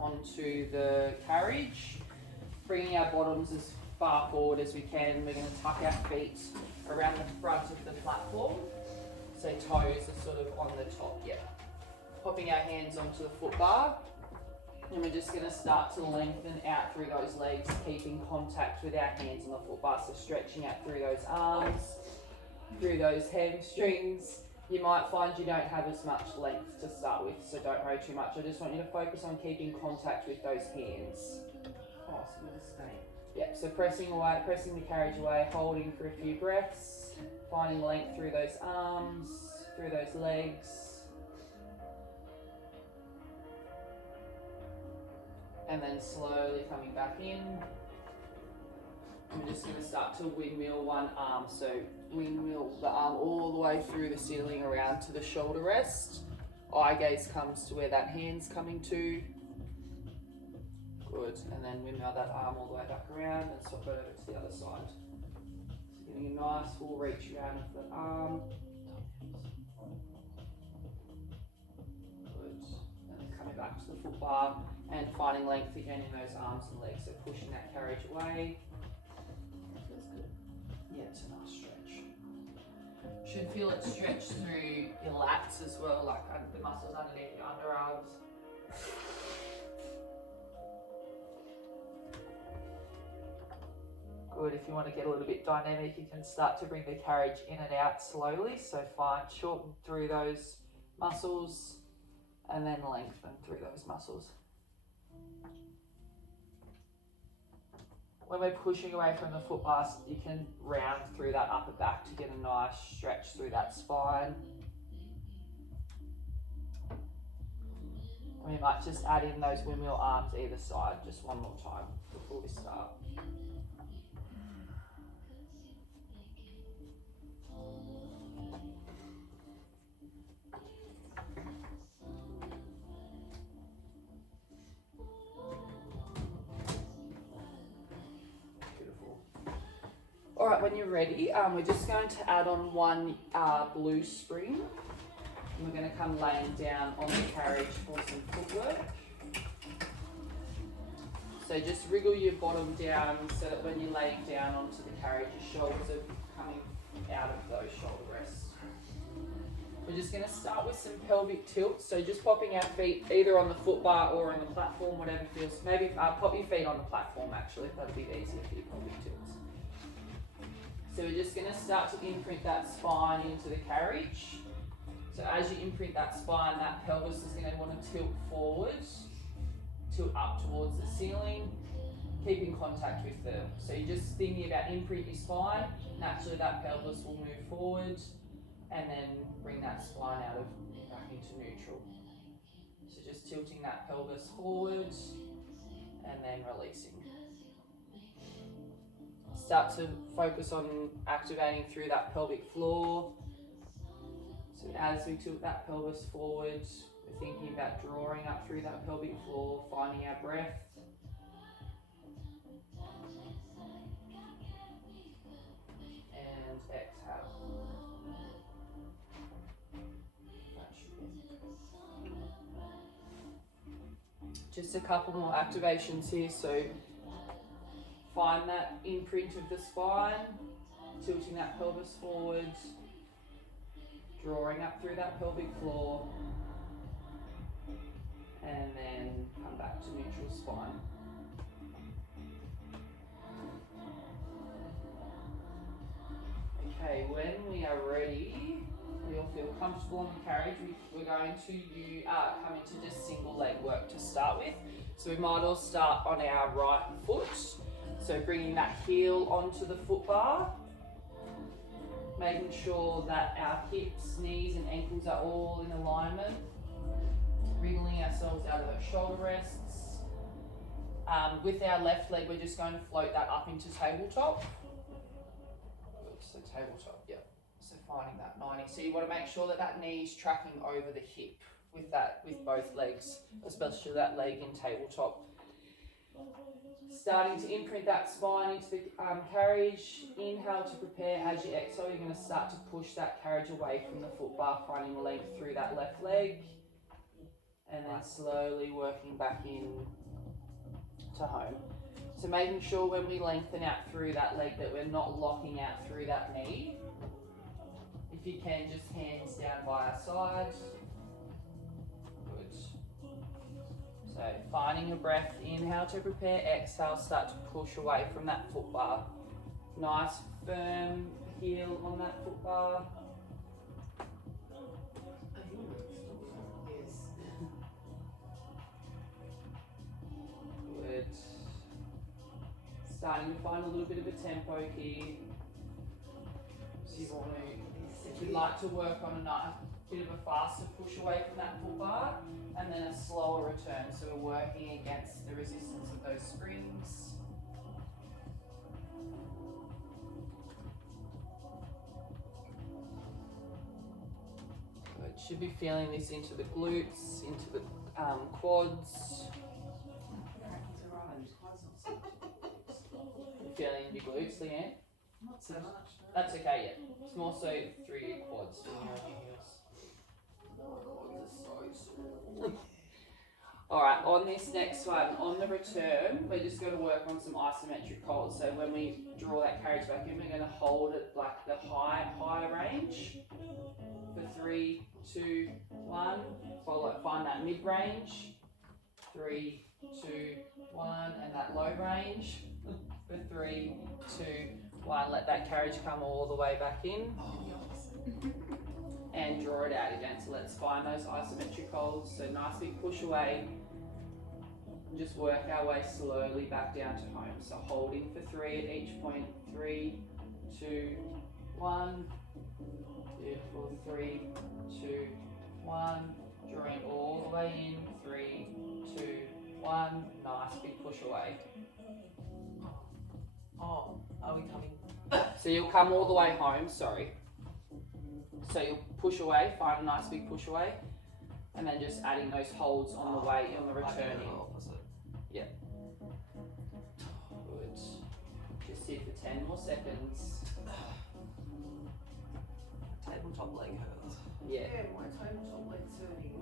onto the carriage, bringing our bottoms as far forward as we can. We're going to tuck our feet around the front of the platform, so toes are sort of on the top, yeah. Popping our hands onto the foot bar, and we're just going to start to lengthen out through those legs, keeping contact with our hands on the foot bar, so stretching out through those arms, through those hamstrings. You might find you don't have as much length to start with, so don't worry too much. I just want you to focus on keeping contact with those hands. Oh, so we'll stay. Yep, so pressing away, pressing the carriage away, holding for a few breaths, finding length through those arms, through those legs. And then slowly coming back in. We're just going to start to windmill one arm. So windmill the arm all the way through the ceiling around to the shoulder rest. Eye gaze comes to where that hand's coming to. Good. And then windmill that arm all the way back around and swap it over to the other side. So getting a nice full reach around of the arm. Good. And then coming back to the foot bar and finding length again in those arms and legs. So pushing that carriage away. Feels good. Yeah, it's a nice stretch. Should feel it stretch through your lats as well, like the muscles underneath your underarms. Good. If you want to get a little bit dynamic, you can start to bring the carriage in and out slowly. So shorten through those muscles and then lengthen through those muscles. When we're pushing away from the foot bar, you can round through that upper back to get a nice stretch through that spine. And we might just add in those windmill arms either side, just one more time before we start. All right, when you're ready, we're just going to add on one blue spring. And we're going to come laying down on the carriage for some footwork. So just wriggle your bottom down so that when you're laying down onto the carriage, your shoulders are coming out of those shoulder rests. We're just going to start with some pelvic tilts. So just popping our feet either on the foot bar or on the platform, whatever feels. Maybe pop your feet on the platform actually, that'll be easier for your pelvic tilts. So we're just going to start to imprint that spine into the carriage. So as you imprint that spine, that pelvis is going to want to tilt forwards, tilt up towards the ceiling, keeping contact with them. So you're just thinking about imprint your spine, naturally that pelvis will move forward and then bring that spine out of back into neutral. So just tilting that pelvis forward and then releasing. Start to focus on activating through that pelvic floor. So as we tilt that pelvis forward, we're thinking about drawing up through that pelvic floor, finding our breath. And exhale. That should be it. Just a couple more activations here. So find that imprint of the spine, tilting that pelvis forward, drawing up through that pelvic floor, and then come back to neutral spine. Okay, when we are ready, we all feel comfortable on the carriage, we're going to come into just single leg work to start with. So we might all start on our right foot. So bringing that heel onto the foot bar, making sure that our hips, knees and ankles are all in alignment, wriggling ourselves out of those shoulder rests. With our left leg, we're just going to float that up into tabletop. So tabletop, yeah. So finding that 90. So you want to make sure that that knee's tracking over the hip with both legs, especially that leg in tabletop. Starting to imprint that spine into the carriage. Inhale to prepare. As you exhale, you're going to start to push that carriage away from the foot bar, finding length through that left leg. and then Right. slowly working back in to home. So making sure when we lengthen out through that leg that we're not locking out through that knee. If you can, just hands down by our side. Good. So finding a breath, inhale to prepare, exhale, start to push away from that foot bar. Nice firm heel on that foot bar. Yes. Good. Starting to find a little bit of a tempo here. So you want to, if you'd like to work on a nice bit of a faster push away from that foot bar, and then a slower return. So we're working against the resistance of those springs. Good. Should be feeling this into the glutes, into the quads. You feeling your glutes, Leanne? Not so much. That's okay, yeah. It's more so through your quads when you're on your heels. Alright, on this next one, on the return, we're just going to work on some isometric holds. So when we draw that carriage back in, we're going to hold it like the higher range for 3, 2, 1. Follow, find that mid range. 3, 2, 1, and that low range for 3, 2, 1. Let that carriage come all the way back in. And draw it out again. So let's find those isometric holds. So nice big push away. And just work our way slowly back down to home. So holding for 3 at each point. 3, 2, 1. Beautiful. 3, 2, 1. Drawing all the way in. 3, 2, 1. Nice big push away. Oh, are we coming? So you'll come all the way home, sorry. So you'll push away, find a nice big push away, and then just adding those holds on the way, on the return in. Yeah. Good. Just here for 10 more seconds. Tabletop leg hurts. Yeah. Yeah, my tabletop leg's hurting.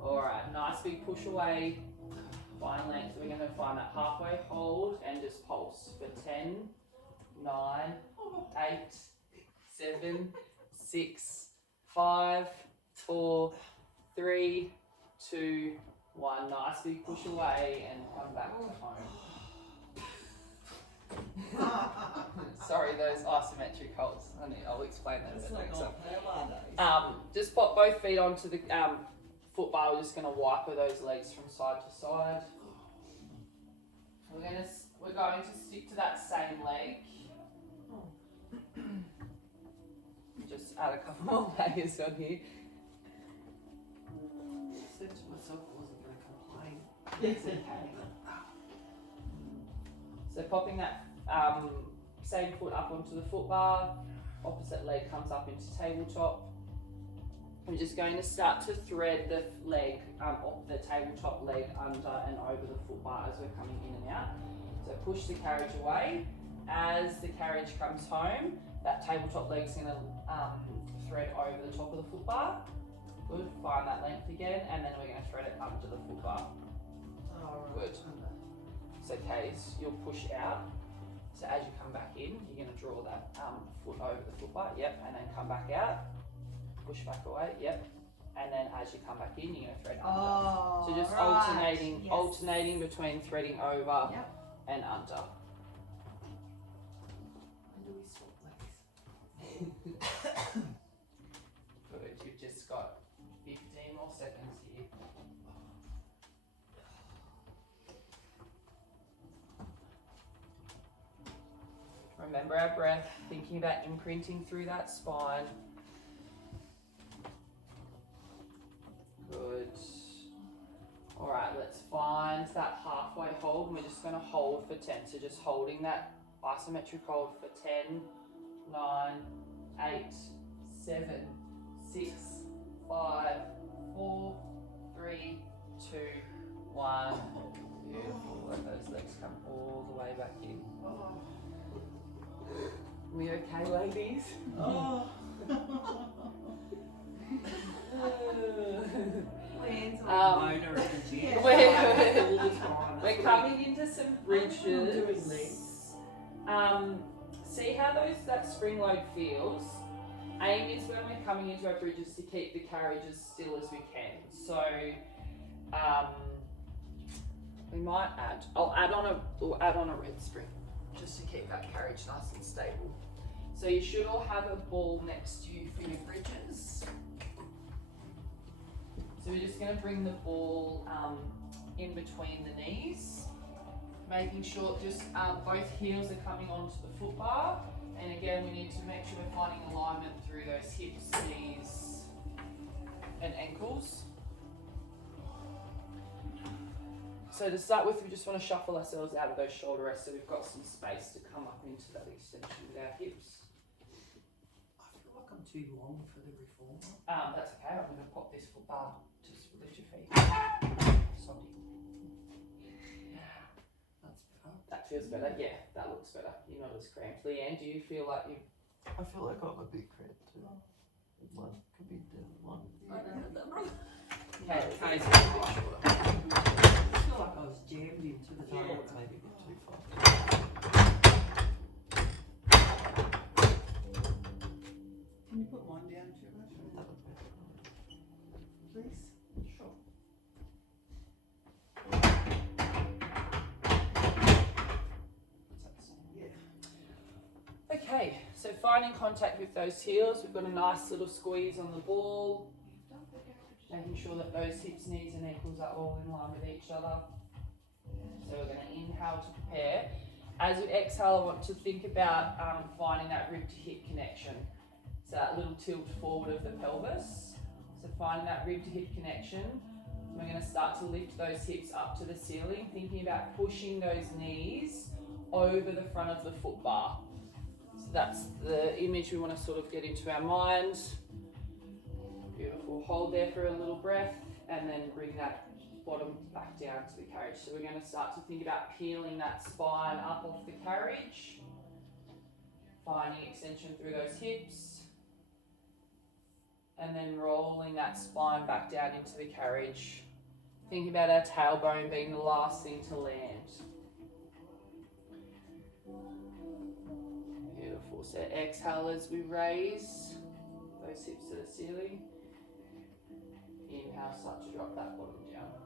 Alright, nice big push away. Find length. We're going to find that halfway hold and just pulse for 10, 9, 8, 7, 6, 5, 4, 3, 2, 1. Nice big push away and come back to home. Sorry, those isometric holds. I'll explain that It's a bit like later. nowadays. Just pop both feet onto the foot bar. We're just going to wipe those legs from side to side. We're going to stick to that same leg. Just add a couple more layers on here. I said to myself I wasn't going to complain. It's okay. So popping that same foot up onto the foot bar, opposite leg comes up into tabletop. We're just going to start to thread the leg, the tabletop leg under and over the foot bar as we're coming in and out. So push the carriage away. As the carriage comes home, that tabletop leg's going to thread over the top of the foot bar. Good, find that length again, and then we're going to thread it under the foot bar. Good. So Kays, you'll push out. So as you come back in, you're going to draw that foot over the foot bar, yep, and then come back out. Push back away, yep. And then as you come back in, you're going to thread under. Oh, So just right. alternating between threading over Yep. and under. When do we swap legs? Good, you've just got 15 more seconds here. Remember our breath, thinking about imprinting through that spine. Good. Alright, let's find that halfway hold, and we're just going to hold for 10. So just holding that isometric hold for 10, 9, 8, 7, 6, 5, 4, 3, 2, 1. Beautiful. Let those legs come all the way back in. We okay, ladies? Oh. man's on Um, a motor at the gym. Yeah. Like, all the time. We're coming into some I'm doing bridges. legs. See how that spring load feels. Aim is when we're coming into our bridges to keep the carriage as still as we can. So we might I'll add on a red spring just to keep that carriage nice and stable. So you should all have a ball next to you for your bridges. So we're just going to bring the ball in between the knees, making sure just both heels are coming onto the foot bar. And again, we need to make sure we're finding alignment through those hips, knees, and ankles. So to start with, we just want to shuffle ourselves out of those shoulder rests so we've got some space to come up into that extension with our hips. I feel like I'm too long for the reformer. That's okay, I'm going to pop this foot bar, just lift your feet. Sorry. That's better. That feels better, yeah, that looks better. You're not as cramped. Leanne, do you feel like you... I feel like I'm a bit cramped too. One could be down one. Okay, Face okay. a bit shorter. I feel like I was jammed into the Yeah, table. it's maybe a bit too far. Can you put one down, Trevor? That would be better. Please? Sure. Yeah. Okay, so finding contact with those heels, we've got a nice little squeeze on the ball, making sure that those hips, knees and ankles are all in line with each other. So we're going to inhale to prepare. As we exhale, I want to think about finding that rib to hip connection. So that little tilt forward of the pelvis. So finding that rib to hip connection. We're going to start to lift those hips up to the ceiling, thinking about pushing those knees over the front of the foot bar. So that's the image we want to sort of get into our mind. Beautiful. Hold there for a little breath and then bring that bottom back down to the carriage. So we're going to start to think about peeling that spine up off the carriage, finding extension through those hips, and then rolling that spine back down into the carriage. Thinking about our tailbone being the last thing to land. Beautiful. So exhale as we raise those hips to the ceiling. Inhale, start to drop that bottom down.